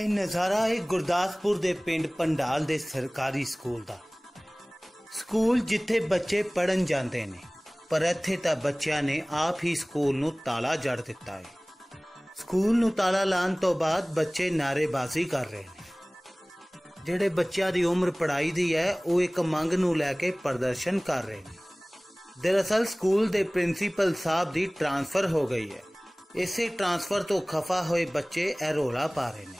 ਇਹ ਨਜ਼ਾਰਾ ਹੈ ਗੁਰਦਾਸਪੁਰ ਦੇ ਪਿੰਡ ਪੰਡਾਲ ਦੇ ਸਰਕਾਰੀ ਸਕੂਲ ਦਾ। ਸਕੂਲ ਜਿੱਥੇ ਬੱਚੇ ਪੜਨ ਜਾਂਦੇ ਨੇ, ਪਰ ਇੱਥੇ ਤਾਂ ਬੱਚਿਆਂ ਨੇ ਆਪ ਹੀ ਸਕੂਲ ਨੂੰ ਤਾਲਾ ਜੜ ਦਿੱਤਾ ਹੈ। ਸਕੂਲ ਨੂੰ ਤਾਲਾ ਲਾਉਣ ਤੋਂ ਬਾਅਦ ਬੱਚੇ ਨਾਰੇਬਾਜ਼ੀ ਕਰ ਰਹੇ ਨੇ। ਜਿਹੜੇ ਬੱਚਿਆਂ ਦੀ ਉਮਰ ਪੜ੍ਹਾਈ ਦੀ ਹੈ, ਉਹ ਇੱਕ ਮੰਗ ਨੂੰ ਲੈ ਕੇ ਪ੍ਰਦਰਸ਼ਨ ਕਰ ਰਹੇ ਨੇ। ਦਰਅਸਲ ਸਕੂਲ ਦੇ ਪ੍ਰਿੰਸੀਪਲ ਸਾਹਿਬ ਦੀ ਟ੍ਰਾਂਸਫਰ ਹੋ ਗਈ ਹੈ। ਇਸੇ ਟ੍ਰਾਂਸਫਰ ਤੋਂ ਖਫਾ ਹੋਏ ਬੱਚੇ ਇਹ ਰੌਲਾ ਪਾ ਰਹੇ ਨੇ।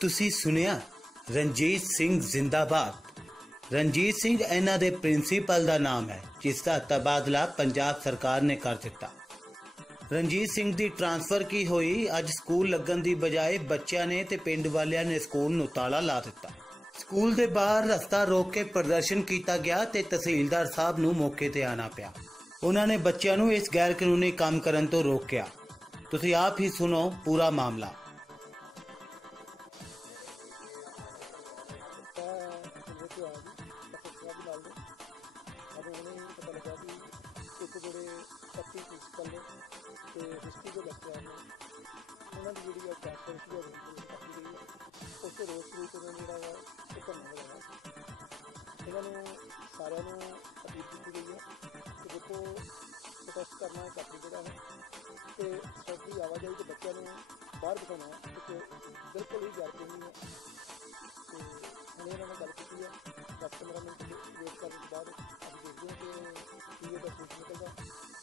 ਤੁਸੀਂ ਸੁਣਿਆ? ਰਣਜੀਤ ਸਿੰਘ ਜ਼ਿੰਦਾਬਾਦ। ਰਣਜੀਤ ਸਿੰਘ ਇਹਨਾਂ ਦੇ ਪ੍ਰਿੰਸੀਪਲ ਦਾ ਨਾਮ ਹੈ, ਜਿਸ ਦਾ ਤਬਾਦਲਾ ਪੰਜਾਬ ਸਰਕਾਰ ਨੇ ਕਰ ਦਿੱਤਾ। ਰਣਜੀਤ ਸਿੰਘ ਦੀ ਟਰਾਂਸਫਰ ਕੀ ਹੋਈ? ਅੱਜ ਸਕੂਲ ਲੱਗਣ ਦੀ ਬਜਾਏ ਬੱਚਿਆਂ ਨੇ ਤੇ ਪਿੰਡ ਵਾਲਿਆਂ ਨੇ ਸਕੂਲ ਨੂੰ ਤਾਲਾ ਲਾ ਦਿੱਤਾ। ਸਕੂਲ ਦੇ ਬਾਹਰ ਰਸਤਾ ਰੋਕ ਕੇ ਪ੍ਰਦਰਸ਼ਨ ਕੀਤਾ ਗਿਆ ਤੇ ਤਹਿਸੀਲਦਾਰ ਸਾਹਿਬ ਨੂੰ ਮੌਕੇ ਤੇ ਆਣਾ ਪਿਆ। ਉਹਨਾਂ ਨੇ ਬੱਚਿਆਂ ਨੂੰ ਇਸ ਗੈਰ ਕਾਨੂੰਨੀ ਕੰਮ ਕਰਨ ਤੋਂ ਰੋਕਿਆ। ਤੁਸੀਂ ਆਪ ਹੀ ਸੁਣੋ ਪੂਰਾ ਮਾਮਲਾ। ਮੈਂ ਪਿੰਡ ਤੋਂ ਆਇਆ ਜੀ ਡਾਕਟਰ ਸਾਹਿਬ ਨਾਲ ਦੇ ਸਾਨੂੰ ਪਤਾ ਲੱਗਾ ਵੀ ਇੱਕ ਜਿਹੜੇ ਪੱਤੀ ਪ੍ਰਿੰਸੀਪਲ ਨੇ ਤੇ ਹਿਸਟਰੀ ਦੇ ਲੈਕਚਰਰ ਨੇ ਉਹਨਾਂ ਦੀ ਜਿਹੜੀ ਆ ਟ੍ਰਾਂਸਫਰ ਸੀ ਉਹ ਕਾਫੀ ਗਈ ਹੈ ਉਸ ਤੋਂ ਰੋਜ਼ ਰੂਟ ਉਹਨਾਂ ਜਿਹੜਾ ਵਾ ਉਹ ਧਰਨਾ ਲਗਾਇਆ ਇਹਨਾਂ ਨੂੰ ਸਾਰਿਆਂ ਨੂੰ ਅਪੀਲ ਕੀਤੀ ਗਈ ਹੈ ਕਿ ਦੇਖੋ ਪ੍ਰੋਟੈਸਟ ਕਰਨਾ ਹੈ ਕਾਫੀ ਜਿਹੜਾ ਹੈ ਤੇ ਸੜਕੀ ਆਵਾਜਾਈ ਦੇ ਬੱਚਿਆਂ ਨੂੰ ਬਾਹਰ ਬਿਠਾਉਣਾ ਇੱਕ ਬਿਲਕੁਲ ਹੀ ਗੈਰ ਨਹੀਂ ਹੈ। ਹੈ 10-15 ਮਿੰਟ ਵੇਟ ਕਰਨ ਤੋਂ ਬਾਅਦ ਅਸੀਂ ਦੇਖਦੇ ਹਾਂ ਕਿ ਕੀ ਇਹਦਾ ਸੂਟ ਨਿਕਲਦਾ।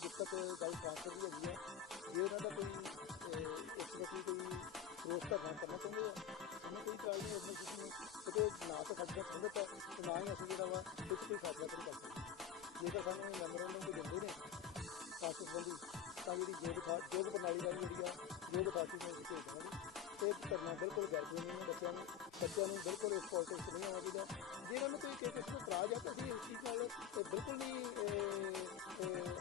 ਜਦ ਤੱਕ ਗੱਲ ਟ੍ਰਾਂਸਫਰ ਦੀ ਹੈਗੀ ਹੈ ਜੇ ਉਹਨਾਂ ਦਾ ਕੋਈ ਇਸ ਵਿੱਚ ਕੋਈ ਰੋਸ ਕੰਮ ਕਰਨਾ ਚਾਹੁੰਦੇ ਆ, ਸਾਨੂੰ ਕੋਈ ਗੱਲ ਨਹੀਂ ਉਹਨਾਂ ਕਿਸੇ ਨੂੰ ਕਿਤੇ ਨਾ ਤਾਂ ਖਰਚਾ ਨਾਲ ਸੰਗਤ ਹੈ ਤੇ ਨਾ ਹੀ ਅਸੀਂ ਜਿਹੜਾ ਵਾ ਕੁਝ ਕੋਈ ਫੈਸਲਾ ਕਰ ਸਕਦੇ। ਜੇਕਰ ਸਾਨੂੰ ਇਹ ਮੈਮੋਰੈਂਡਮ ਕੋਈ ਦਿੰਦੇ ਨੇ ਟ੍ਰਾਂਸਫਰ ਸੰਬੰਧੀ, ਤਾਂ ਜਿਹੜੀ ਯੋਗ ਥਾ ਯੋਗ ਪ੍ਰਣਾਲੀ ਦਾ ਜਿਹੜੀ ਆ ਯੋਗ ਅਥਾਰਟੀ ਨੂੰ ਅਸੀਂ ਤੇ ਕਰਨਾ ਬਿਲਕੁਲ ਗੈਰ ਕਾਨੂੰਨੀ ਹੈ ਬੱਚਿਆਂ ਨੂੰ। ਬੱਚਿਆਂ ਨੂੰ ਬਿਲਕੁਲ ਇਸ ਪੋਲਿਟਿਕਸ ਨਹੀਂ ਆਉਣਾ ਚਾਹੀਦਾ। ਜੇ ਇਹਨਾਂ ਨੂੰ ਕੋਈ ਕਿਸੇ ਕਿਸਮ ਦਾ ਇਤਰਾਜ਼ ਆ, ਤਾਂ ਅਸੀਂ ਇਸ ਚੀਜ਼ ਨਾਲ ਬਿਲਕੁਲ ਨਹੀਂ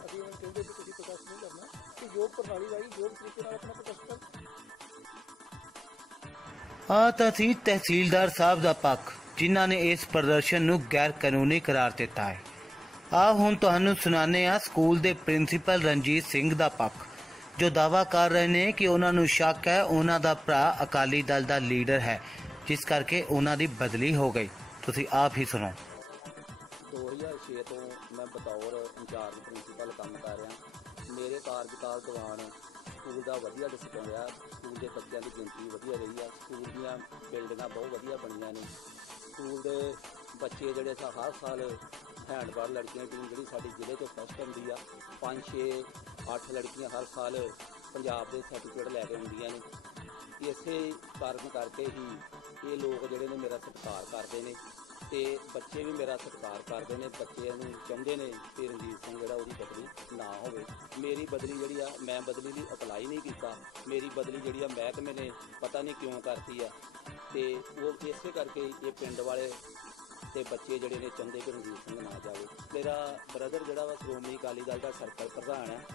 ਅਸੀਂ ਇਹਨਾਂ ਕਹਿੰਦੇ ਕਿ ਤੁਸੀਂ ਪ੍ਰੋਟੈਸਟ ਨਹੀਂ ਕਰਨਾ। ਕਿ ਯੋਗ ਪ੍ਰਣਾਲੀ ਰਾਹੀਂ ਯੋਗ ਤਰੀਕੇ ਨਾਲ ਆਪਣਾ ਪ੍ਰੋਟੈਸਟ ਕਰਨ ਆ ਤਾਂ ਸੀ ਤਹਿਸੀਲਦਾਰ ਸਾਹਿਬ ਦਾ ਪੱਖ, ਜਿਨ੍ਹਾਂ ਨੇ ਇਸ ਪ੍ਰਦਰਸ਼ਨ ਨੂੰ ਗੈਰ ਕਾਨੂੰਨੀ ਕਰਾਰ ਦਿੱਤਾ ਹੈ। ਆ ਹੁਣ ਤੁਹਾਨੂੰ ਸੁਣਾਉਂਦੇ ਆ ਸਕੂਲ ਦੇ ਪ੍ਰਿੰਸੀਪਲ ਰਣਜੀਤ ਸਿੰਘ ਦਾ ਪੱਖ, ਜੋ ਦਾਵਾ ਕਰ ਰਹੇ ਨੇ ਕਿ ਉਹਨਾਂ ਨੂੰ ਸ਼ੱਕ ਹੈ, ਉਹਨਾਂ ਦਾ ਭਰਾ ਅਕਾਲੀ ਦਲ ਦਾ ਲੀਡਰ ਹੈ। ਜਿਸ ਕਰਕੇ ਉਹਨਾਂ ਦੀ ਬਦਲੀ ਹੋ ਗਈ। ਤੁਸੀਂ ਆਪ ਹੀ ਸੁਣੋ। 2006 ਤੋਂ ਮੈਂ ਬਤੌਰ ਇੰਚਾਰਜ ਪ੍ਰਿੰਸੀਪਲ ਕੰਮ ਕਰ ਰਿਹਾ। ਮੇਰੇ ਕਾਰਜਕਾਲ ਦੌਰਾਨ ਸਕੂਲ ਦਾ ਵਧੀਆ ਡਿਸਪਲਿਨ ਰਿਹਾ। ਸਕੂਲ ਦੇ ਬੱਚਿਆਂ ਦੀ ਗਿਣਤੀ ਵਧੀਆ ਰਹੀ ਆ। ਸਕੂਲ ਦੀਆਂ ਬਿਲਡਿੰਗਾਂ ਬਹੁਤ ਵਧੀਆ ਬਣੀਆਂ ਨੇ। ਸਕੂਲ ਦੇ ਬੱਚੇ ਜਿਹੜੇ ਸਾ, ਹਰ ਸਾਲ ਹੈਂਡਬਾਲ ਲੜਕੀਆਂ ਟੀਮ ਜਿਹੜੀ ਸਾਡੇ ਜ਼ਿਲ੍ਹੇ ਤੋਂ ਫਸਟ ਹੁੰਦੀ ਆ 5 6 8 ਲੜਕੀਆਂ ਹਰ ਸਾਲ ਪੰਜਾਬ ਦੇ ਸਰਟੀਫਿਕੇਟ ਲੈ ਕੇ ਆਉਂਦੀਆਂ ਨੇ। ਇਸੇ ਕਾਰਨ ਕਰਕੇ ਹੀ ਇਹ ਲੋਕ ਜਿਹੜੇ ਨੇ ਮੇਰਾ ਸਤਿਕਾਰ ਕਰਦੇ ਨੇ ਤੇ ਬੱਚੇ ਵੀ ਮੇਰਾ ਸਤਿਕਾਰ ਕਰਦੇ ਨੇ ਬੱਚਿਆਂ ਨੂੰ ਚਾਹੁੰਦੇ ਨੇ ਕਿ ਰਣਜੀਤ ਸਿੰਘ ਜਿਹੜਾ ਉਹਦੀ ਬਦਲੀ ਨਾ ਹੋਵੇ। ਮੇਰੀ ਬਦਲੀ ਜਿਹੜੀ ਆ, ਮੈਂ ਬਦਲੀ ਲਈ ਅਪਲਾਈ ਨਹੀਂ ਕੀਤਾ। ਮੇਰੀ ਬਦਲੀ ਜਿਹੜੀ ਆ, ਮਹਿਕਮੇ ਨੇ ਪਤਾ ਨਹੀਂ ਕਿਉਂ ਕਰਤੀ ਆ। ਤੇ ਉਹ ਇਸੇ ਕਰਕੇ ਇਹ ਪਿੰਡ ਵਾਲੇ ਤੇ ਬੱਚੇ ਜਿਹੜੇ ਨੇ ਚਾਹੁੰਦੇ ਕਿ ਰਣਜੀਤ ਸਿੰਘ ਨਾ ਜਾਵੇ। ਮੇਰਾ ਬ੍ਰਦਰ ਜਿਹੜਾ ਵਾ, ਸ਼੍ਰੋਮਣੀ ਅਕਾਲੀ ਦਲ ਦਾ ਸਰਕਲ ਪ੍ਰਧਾਨ ਹੈ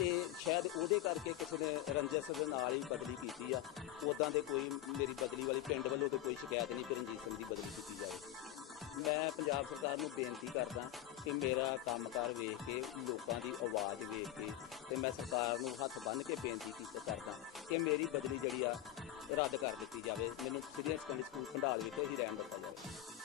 ਤੇ ਸ਼ਾਇਦ ਉਹਦੇ ਕਰਕੇ ਕਿਸੇ ਨੇ ਰੰਜਸ ਦੇ ਨਾਲ ਹੀ ਬਦਲੀ ਕੀਤੀ ਆ। ਉਦਾਂ ਦੇ ਕੋਈ ਮੇਰੀ ਬਦਲੀ ਵਾਲੀ ਪਿੰਡ ਵੱਲੋਂ ਤੇ ਕੋਈ ਸ਼ਿਕਾਇਤ ਨਹੀਂ ਕਿ ਰਣਜੀਤ ਸਿੰਘ ਦੀ ਬਦਲੀ ਕੀਤੀ ਜਾਵੇ। ਮੈਂ ਪੰਜਾਬ ਸਰਕਾਰ ਨੂੰ ਬੇਨਤੀ ਕਰਦਾ ਕਿ ਮੇਰਾ ਕੰਮਕਾਰ ਵੇਖ ਕੇ, ਲੋਕਾਂ ਦੀ ਆਵਾਜ਼ ਵੇਖ ਕੇ ਤੇ ਮੈਂ ਸਰਕਾਰ ਨੂੰ ਹੱਥ ਬੰਨ੍ਹ ਕੇ ਬੇਨਤੀ ਕੀਤੀ ਕਰਦਾ ਕਿ ਮੇਰੀ ਬਦਲੀ ਜਿਹੜੀ ਆ, ਰੱਦ ਕਰ ਦਿੱਤੀ ਜਾਵੇ। ਮੈਨੂੰ ਸੀਨੀਅਰ ਸੈਕੰਡਰੀ ਸਕੂਲ ਖੰਡਾਲ ਵਿਖੇ ਹੀ ਰਹਿਣ ਦਿੱਤਾ ਜਾਵੇ।